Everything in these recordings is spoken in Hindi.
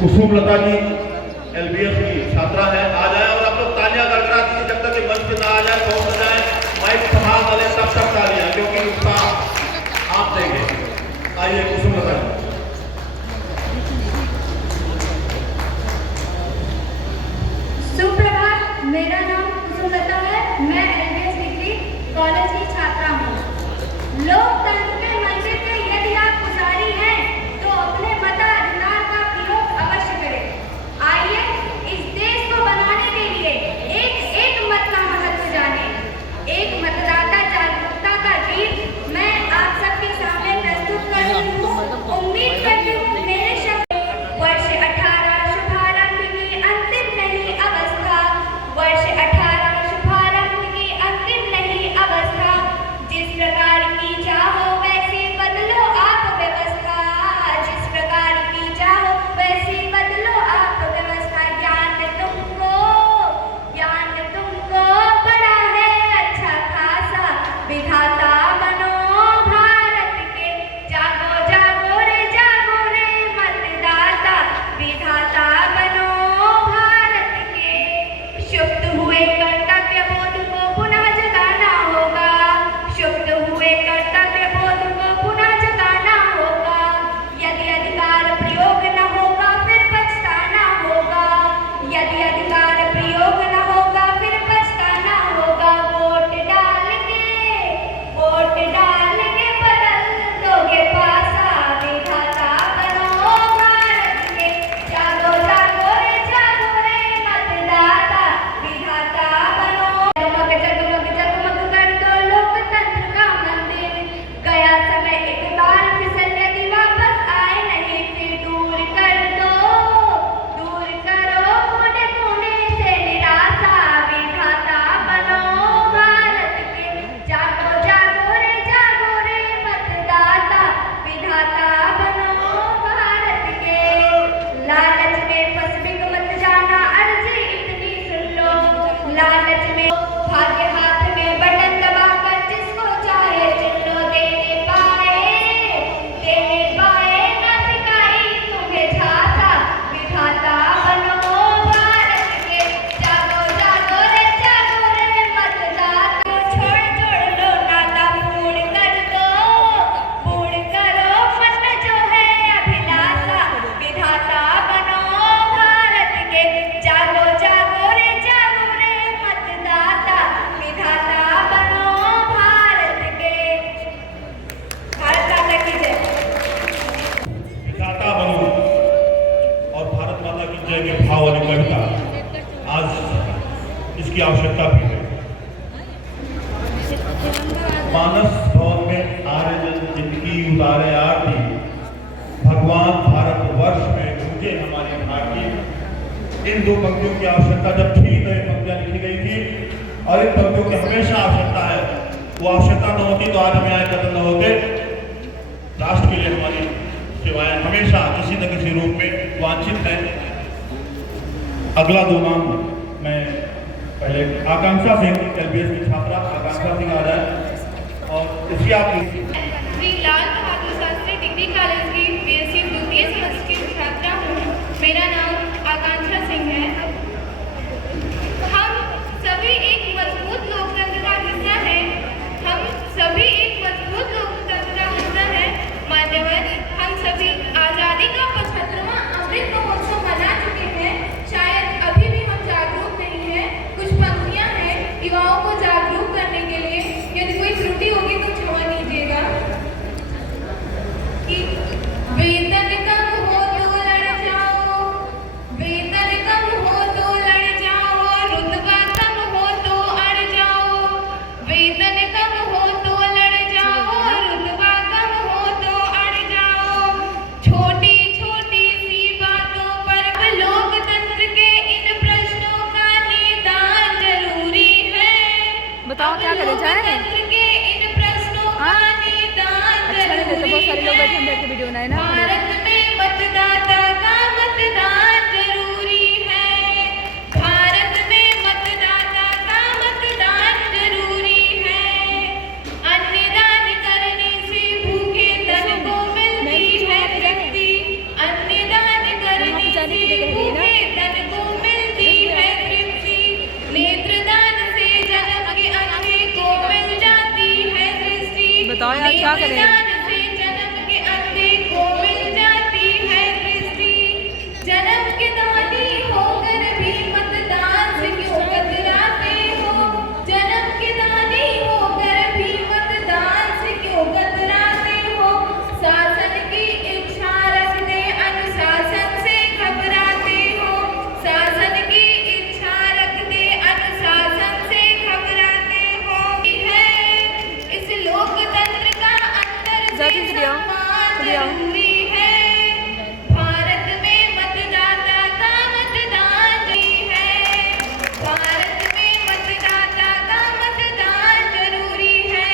कुसुमलता जी एलबीएस की छात्रा है, आ जाए और आप लोग तालियां गड़गड़ा दीजिए जब तक मंच पे ना आ जाए, पहुंच जाए, माइक संभाल वाले तब तक तालियां, क्योंकि उसका आप देंगे। आइए कुसुमलता जी। सुप्रभात, मेरा नाम कुसुमलता है, मैं एलबीएस डिग्री कॉलेज की छात्रा हूँ। लोकतंत्र के मंदिर के यदि आप पुजारी हैं तो अपने मताधिकार का प्रयोग अवश्य करें। आइए इस देश को बनाने के लिए एक एक मत का महत्व जाने। एक मतदाता जागरूकता का गीत मैं आप सबके सामने प्रस्तुत कर रही हूँ। उम्मीद करती हूँ मेरे शब्द वर्ष 18 शुभारंभ की अंतिम नहीं अवस्था, वर्ष 18 शुभारंभ की अंतिम नहीं अवस्था। जिस प्रकार की चाहो वैसी बदलो आप व्यवस्था, जिस प्रकार की चाहो वैसी बदलो आप व्यवस्था। ज्ञान तुमको बड़ा है अच्छा खासा, विधाता बनो भारत के। जागो जागो रे मतदाता, विधाता बनो भारत के। सुप्त हुए कर्तव्य बोध को पुनः जगाना होगा, सुप्त हुए कर्तव्य बोध को पुनः जगाना होगा। यदि अधिकार प्रयोग न होगा फिर पछताना होगा, यदि अधिकार प्रयोग न होगा फिर पछताना होगा। वोट डाल के बदल दोगे पासा, विधाता बनो भारत के। जागो जागो रे मतदाता, विधाता बनो। जगमग जगमग कर दो लोकतंत्र का मंदिर, गया समय एक बार फिसल यदि वापस आए नहीं फिर दूर करो कोने कोने से निराशा, विधाता बनो भारत के। जागो जागो रे मतदाता, विधाता बनो भारत के। लालच में फंस बिक मत जाना, अर्जी इतनी सुन लो, लालच में भाग्य हाथ में बटन दबाकर जिसको चाहे चुन लो। देने पाए ना सिखाई तुम्हें झांसा, विधाता बनो भारत के। जागो जागो रे मतदाता, छोड़ लो नाता, पूर्ण करो मन जो है अभिलाषा, विधाता बनो भारत के। जागो जागो रे मतदाता, विधाता बनो भारत के। भारत माता की जय। विधाता बनो और भारत माता की जय के भाव वाली कविता आज इसकी आवश्यकता भी है। मानस भवन में आर्य जन जिंदगी उतारे आरती, भगवान भारत वर्ष में गूंजे हमारी भारती। इन दो पंक्तियों की आवश्यकता जब थी तो ये पंक्तियां लिखी गई थी, और इन पंक्तियों की हमेशा आवश्यकता है। वो आवश्यकता न होती तो आज हमें आए कदम न होते। राष्ट्र के लिए हमारी सेवाएं हमेशा किसी न किसी रूप में वांछित है। अगला दो नाम मैं पहले आकांक्षा सिंह एलबीएस की छात्रा आकांक्षा सिंह आ जाए और इसी आप श्री लाल बहादुर शास्त्री डिग्री कॉलेज की बीएससी द्वितीय सेमेस्टर की छात्रा हूँ। मेरा नाम आकांक्षा सिंह है। हम सभी एक मजबूत लोकतंत्र का हिस्सा हैं, हम सभी एक मजबूत लोकतंत्र का हिस्सा हैं। मान्यवर, हम सभी आज़ादी का 75वां अमृत महोत्सव मना चुके हैं। शायद अभी भी हम जागरूक नहीं हैं। कुछ पंक्तियां हैं युवाओं को जागरूक करने के लिए, यदि कोई त्रुटि होगी तो क्षमा कीजिएगा। कि वेतन कम हो तो लड़ जाओ, वेतन कम हो तो लड़ जाओ, रुतबा कम हो तो अड़ जाओ। वेतन कम हो तो लड़ जाओ, रुतबा कम हो तो अड़ जाओ। छोटी छोटी सी बातों पर लोकतंत्र के इन प्रश्नों का निदान जरूरी है। बताओ क्या करे जाए? लोकतंत्र के इन प्रश्नों का निदान अच्छा नहीं तो बहुत सारे लोग बैठे हम बैठ के वीडियो बनाए ना। भारत में मतदाता का मतदान जरूरी है, भारत में मतदाता का मतदान जरूरी है। अन्नदान करने से भूखे तन को मिलती है तृप्ति, अन्नदान करने से से कह रही है ना। तन को मिलती है तृप्ति, नेत्रदान से जन्म के अंधे को मिल जाती है दृष्टि। बताओ यार क्या करें। नेत्रदान से जन्म के अंधे को मिल जाती है दृष्टि। जन्म के दानी होकर भी मतदान से क्यों कतराते हो? जन्म के दानी होकर भी मतदान से क्यों कतराते हो? शासन की इच्छा रखते अनुशासन से घबराते हो। शासन की इच्छा रखते अनुशासन से घबराते हो। है इस लोकतंत्र का अंदर से जाती प्रिया, सम्मान प्रिया। जरूरी है। भारत में मतदाता का मतदान जरूरी है। भारत में मतदाता का मतदान जरूरी है।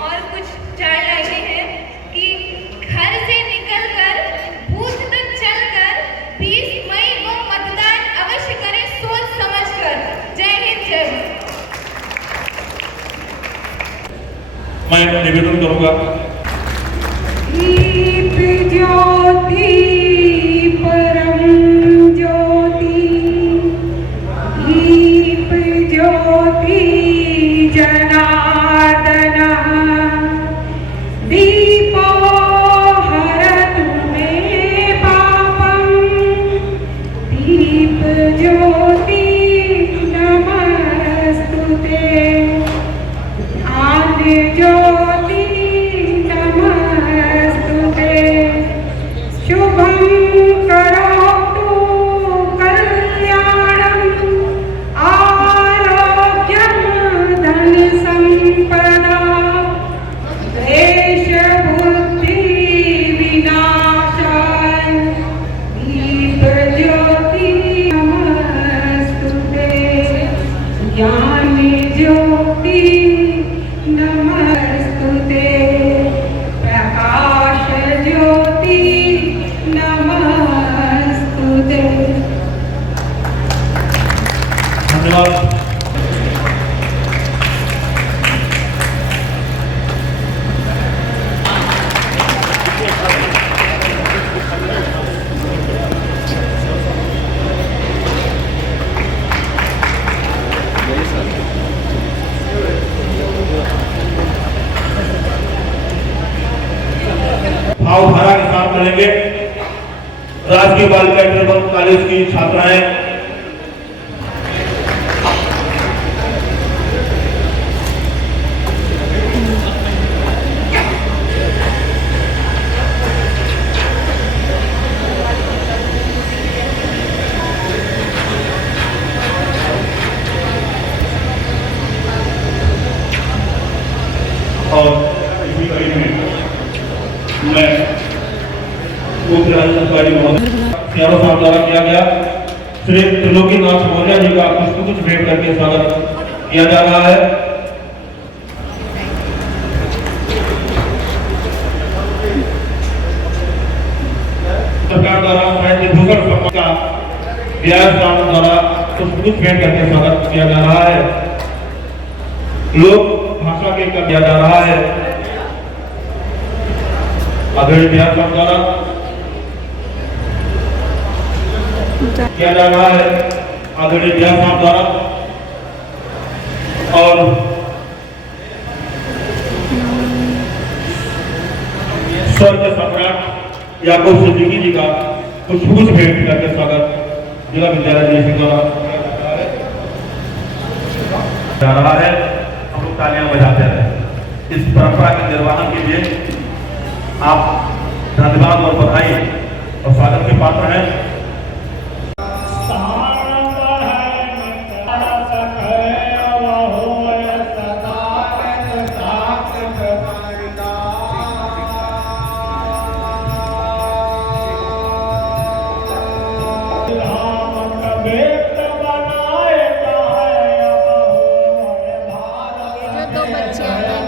और कुछ चार लाइनें हैं कि घर से निकलकर बूथ तक चलकर 20 मई को मतदान अवश्य करें सोच समझकर। जय हिंद जय भारत। मैं निवेदन करूंगा दीप ज्योति परम ज्योति, दीप ज्योति जनार्दन, दीपो हरतु मे पापं, दीप ज्योति नमस्तुते, आद्य ज्योति नमस्तुते, शुभं करोतु कल्याणं, आरोग्यं धनसम्पदा, द्वेषबुद्धि विनाशाय, दीपज्योति नमस्तुते, ज्ञानज्योति नमस्तुते, प्रकाश ज्योति नमस्तुते। धन्यवाद। भावधारा के साथ चलेंगे। राजकीय बालिका इंटर कॉलेज की छात्राएं और इसी कड़ी में मैं मुख्य राज्यपाल महोदय साहब द्वारा किया गया श्री त्रिलोकीनाथ मौर्य जी का पुष्प भेंट करके स्वागत किया जा रहा है। सरकार द्वारा साहित्य भूषण सम्मान का व्यास साहब द्वारा पुष्प भेंट करके स्वागत किया जा रहा है। लोक भाषा के का किया जा रहा है। आदरणीय व्यास साहब द्वारा किया जा रहा है। आदरणीय व्यास साहब द्वारा और स्वर्ग सम्राट याकूब सिद्दीकी जी का पुष्प भेंट करके स्वागत जिला विद्यालय जी द्वारा जा रहा है। हम लोग तालियां बजाते रहे। इस परंपरा के निर्वहन के लिए आप धन्यवाद और बधाई और स्वागत के पात्र हैं। जो दो बच्चे हैं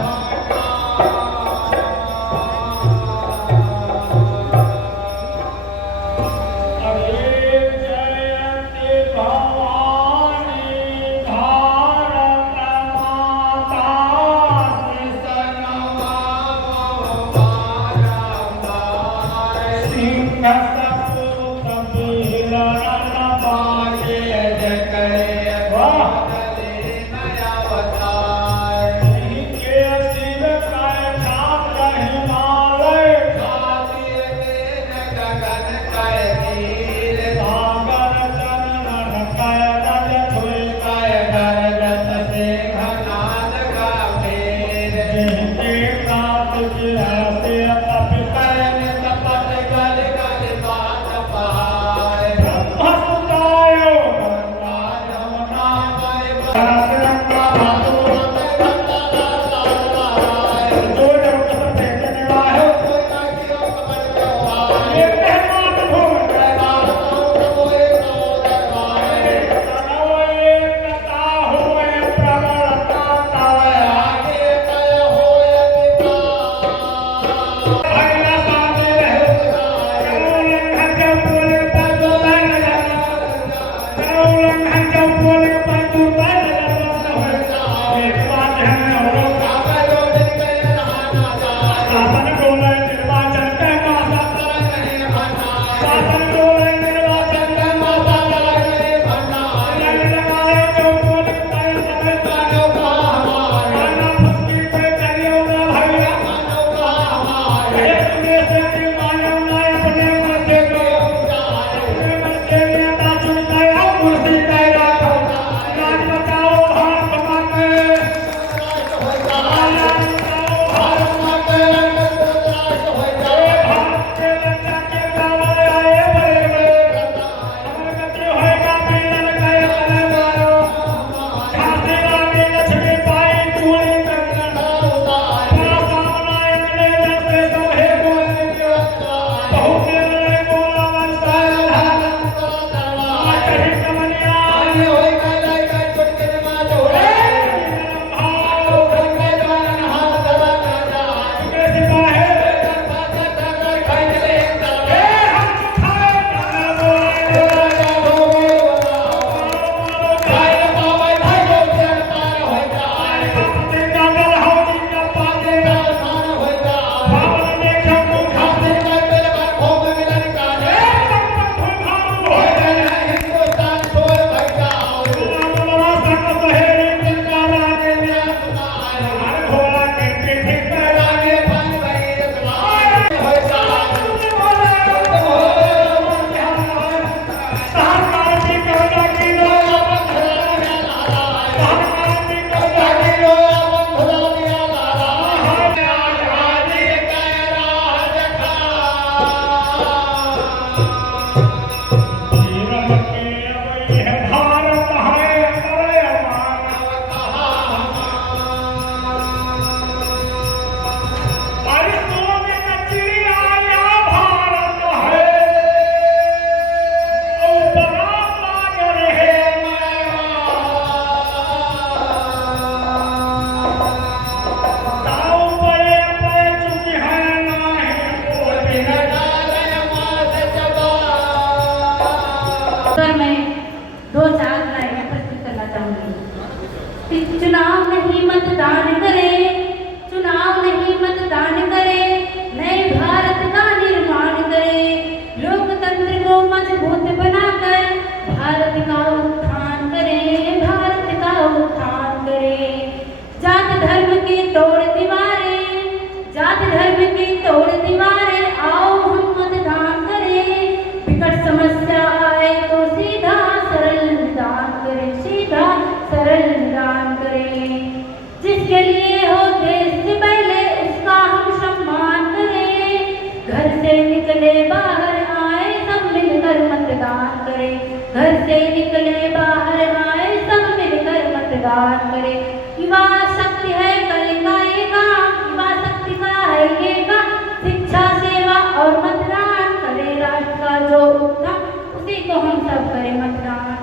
मतदान करें। घर से निकले बाहर आए सब मिलकर मतदान करें। युवा शक्ति है करेगा ये काम, युवा शक्ति का है ये काम, शिक्षा सेवा और मतदान करें राष्ट्र का जो उत्थान, उसी को हम सब करें मतदान।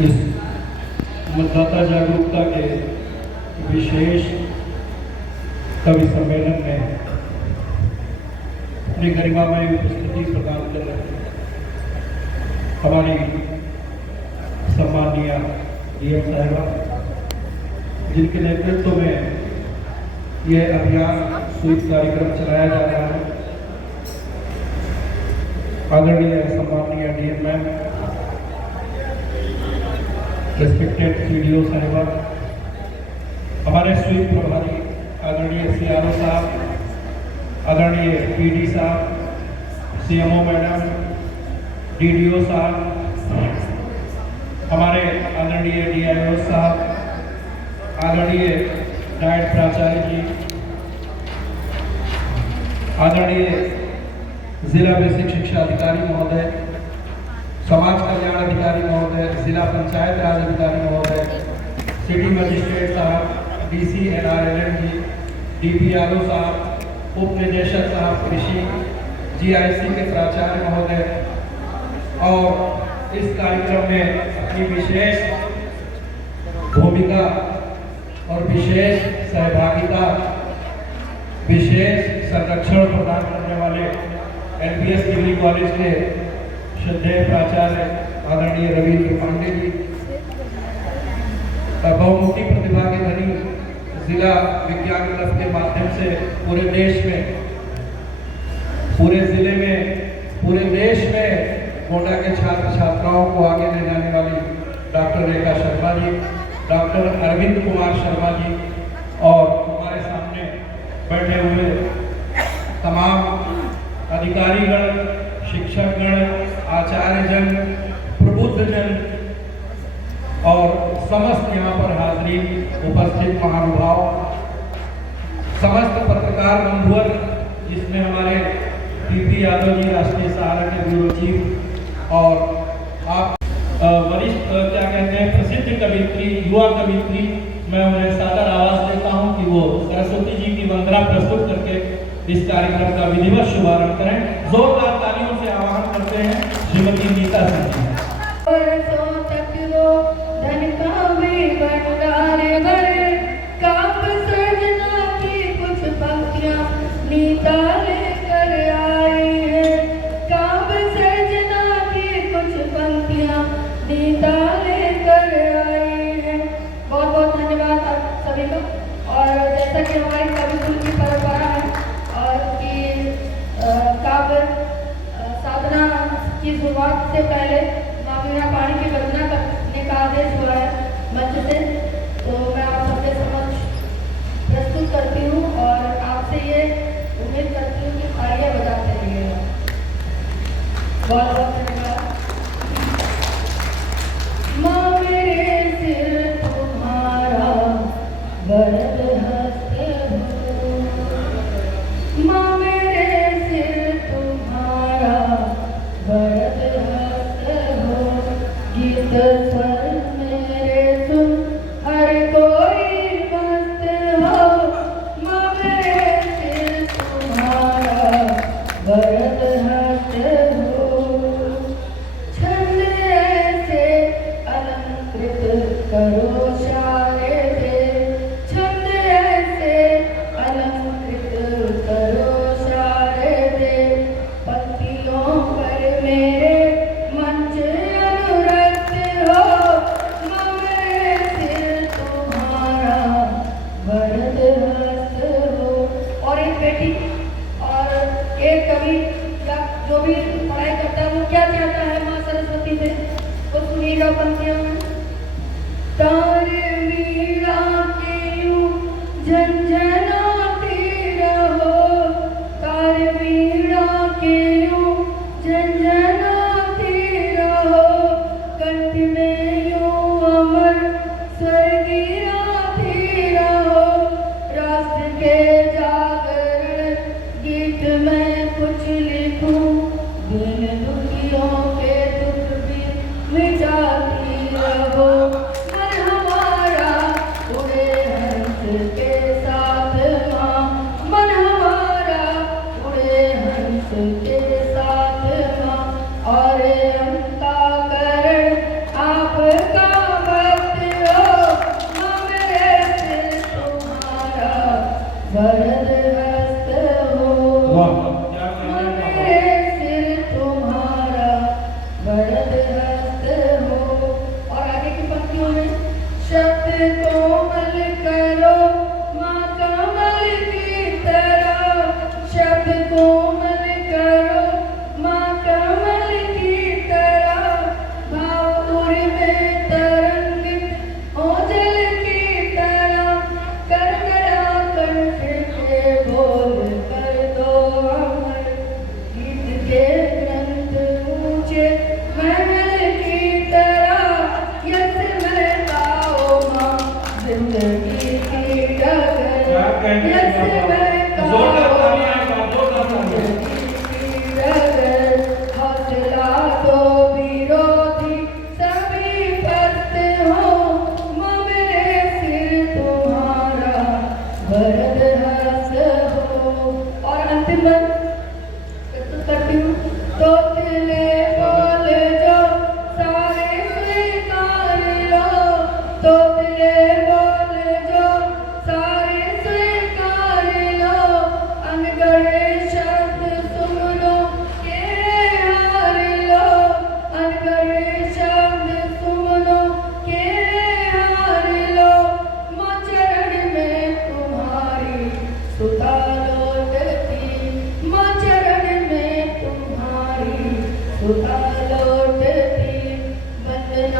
इस मतदाता जागरूकता के विशेष कवि सम्मेलन में अपनी गरिमामय उपस्थिति प्रदान कर रहे हैं हमारी सम्माननीय डीएम साहिबा, जिनके नेतृत्व में यह अभियान स्वीप कार्यक्रम चलाया जा रहा है। आदरणीय सम्माननीय डीएम मैम, रेस्पेक्टेड सीडीओ साहिबा, हमारे स्वीप प्रभारी आदरणीय सीआरओ साहब, आदरणीय पीडी साहब, सीएमओ मैडम, डीडीओ साहब, हमारे आदरणीय डीआईओ साहब, आदरणीय डायट प्राचार्य जी, आदरणीय जिला बेसिक शिक्षा अधिकारी महोदय, समाज कल्याण अधिकारी महोदय, जिला पंचायत राज अधिकारी महोदय, सिटी मजिस्ट्रेट साहब, डीसी एनआरएलएम जी, डीपीआरओ साहब, उप निदेशक साहब कृषि, जीआईसी के प्राचार्य महोदय, और इस कार्यक्रम में अपनी विशेष भूमिका और विशेष सहभागिता, विशेष संरक्षण प्रदान करने वाले एलबीएस डिग्री कॉलेज के श्रद्धेय प्राचार्य आदरणीय रविंद्र पांडे जी, बहुमुखी प्रतिभा के धनी जिला विज्ञान क्लब के माध्यम से पूरे देश में, पूरे जिले में, पूरे देश में गोंडा के छात्र छात्राओं को आगे ले जाने वाली डॉक्टर रेखा शर्मा जी, डॉक्टर अरविंद कुमार शर्मा जी, और हमारे सामने बैठे हुए तमाम अधिकारीगण, शिक्षकगण, आचार्यजन, प्रबुद्धजन और समस्त यहाँ पर हाजिरीन उपस्थित महानुभाव, समस्त पत्रकार बंधुअर, जिसमें हमारे पीपी यादव जी राष्ट्रीय सहारा के ब्यूरो चीफ, और आप वरिष्ठ क्या कहते हैं प्रसिद्ध कवित्री, युवा कवित्री, मैं उन्हें सादर आवाज देता हूँ कि वो सरस्वती जी की वंदना प्रस्तुत करके इस कार्यक्रम का विधिवत शुभारंभ करें। जोरदार तालियों से आह्वान करते हैं श्रीमती नीता सिंह जी। नीता लेकर आई है, काव्य सर्जना की कुछ पंक्तियां नीता लेकर आई है। बहुत बहुत धन्यवाद आप सभी का। और जैसा कि हमारी कविकुल की परंपरा है और कि काव्य साधना की शुरुआत से पहले माँ मीरा पाणी की वंदना करने का आदेश हुआ है मंच से, तो मैं आप सबके समक्ष प्रस्तुत करती हूँ और आपसे ये उम्मीद करती हूँ कि तालियां बजाते रहिएगा। बहुत बहुत धन्यवाद। माँ मेरे सिर तुम्हारा वरद हस्त हो, माँ मेरे सिर तुम्हारा वरद हस्त हो, गीत स्वर मेरे सुन हर कोई मस्त हो, माँ मेरे सिर तुम्हारा वरद हस्त हो, छंद ऐसे अलंकृत करो शारे दे, छंद ऐसे अलंकृत करो शारे दे, पंक्तियों पर मेरे मंच अनुरक्त हो, माँ मेरे सिर तुम्हारा वरद हस्त हो। और एक बेटी और एक कवि या जो भी पढ़ाई करता है वो क्या चाहता है माँ सरस्वती से, वो सुनिएगा पंक्तियों में। तार मीरा के यूं झंझनाती रहो, तार मीरा के यूं झंझनाती रहो, कंठ में यूं अमर स्वर गिराती रहो, राष्ट्र के जागरण गीत में कुछ लिखूं, दिल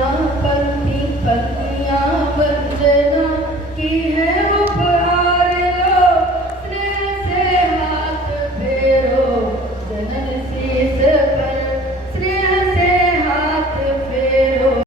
पंक्ति पंक्ति